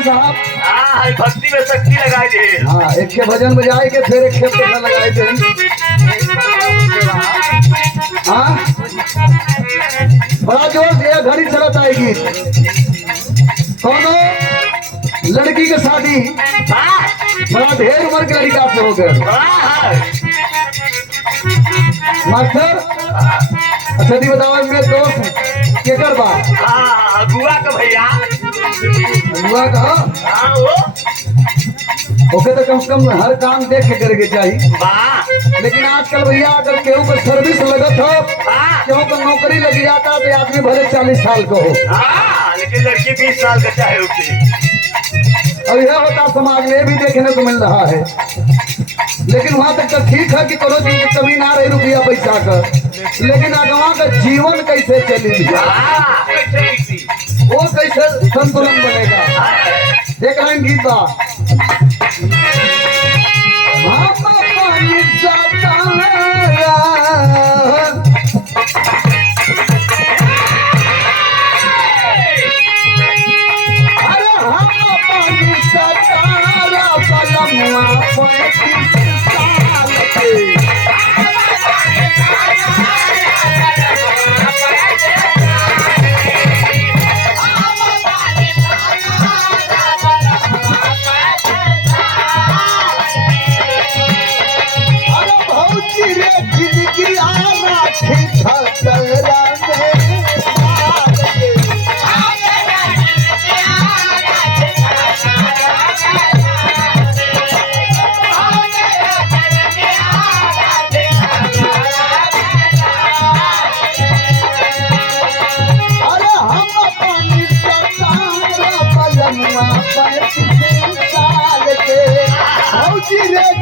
है साहब। हाँ भक्ति में शक्ति लगाए दे। हाँ एक के भजन बजाए के फिर एक खेत पैसा लगाए थे। हाँ बड़ा जोर से घड़ी चलत आएगी। कौनो लड़की के शादी बड़ा ढेर उम्र के लड़का से हो गए। मास्टर अच्छा दी बताओ मेरे दोस्त केकर बा गुआ का भैया हुआ कहा ओके तो कम से कम हर काम देख के करके चाहिए। लेकिन आजकल भैया अगर केहू को सर्विस लगत हो केहू को नौकरी लगी जाता तो आदमी भले 40 साल का हो लेकिन लड़की 20 साल का चाहे उसकी। और यह होता समाज में भी देखने को मिल रहा है। लेकिन वहां तक तो ठीक है कि कोनो चीज की कमी ना रही रुपया पैसा का, लेकिन अगवा का जीवन कैसे चली वो कैसे संतुलन बनेगा। देख रहे हैं गीत बा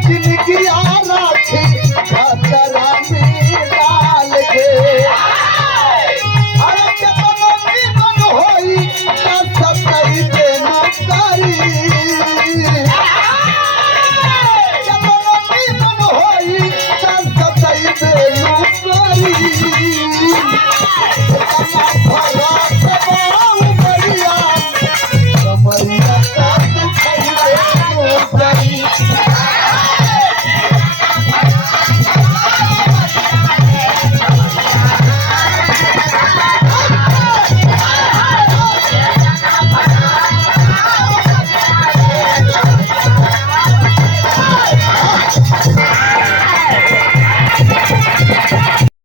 जिंदगी